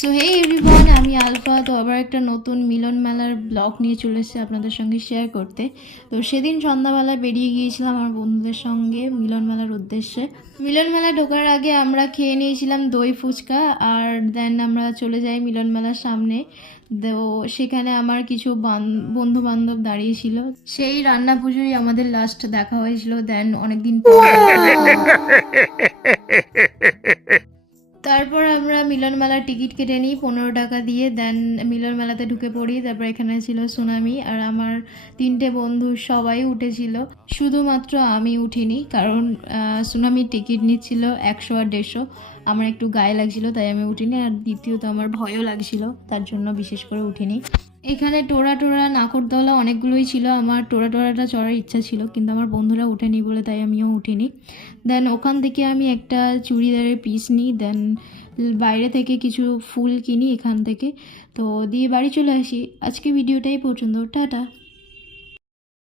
So hey everyone, আমি alpha. তো আবার একটা নতুন মিলন মেলার ব্লগ নিয়ে চলে এসেছি আপনাদের সঙ্গে শেয়ার করতে। তো সেদিন সন্ধ্যাবেলায় বেরিয়ে গিয়েছিলাম আমার বন্ধুদের সঙ্গে মিলন মেলার উদ্দেশ্যে। মিলন মেলা ঢোকার আগে আমরা খেয়ে নিয়েছিলাম দই ফুচকা, আর দেন আমরা চলে যাই মিলন মেলার সামনে। তো সেখানে আমার কিছু বন্ধু বান্ধব দাঁড়িয়েছিল, সেই রান্না পুজোই আমাদের লাস্ট দেখা হয়েছিল। দেন অনেকদিন পর তারপর আমরা মিলন মেলার টিকিট কেটে নিই 15 টাকা দিয়ে। দেন মিলন মেলাতে ঢুকে পড়ি। তারপর এখানে ছিল সুনামি আর আমার 3টে বন্ধু, সবাই উঠেছিল, শুধুমাত্র আমি উঠিনি, কারণ সুনামির টিকিট নিচ্ছিল 100 আর 150। আমার একটু গায়ে লাগছিল তাই আমি উঠিনি, আর দ্বিতীয়ত আমার ভয়ও লাগছিল, তার জন্য বিশেষ করে উঠিনি। এখানে টোরা টোরা নাকরদোলা অনেকগুলোই ছিল। আমার টোরাটা চড়ার ইচ্ছা ছিল, কিন্তু আমার বন্ধুরা উঠেনি বলে তাই আমিও উঠিনি। দেন ওখান থেকে আমি একটা চুড়িদারের পিস নিই। দেন বাইরে থেকে কিছু ফুল কিনি এখান থেকে, তো দিয়ে বাড়ি চলে আসি। আজকে ভিডিওটাই পর্যন্ত, টাটা।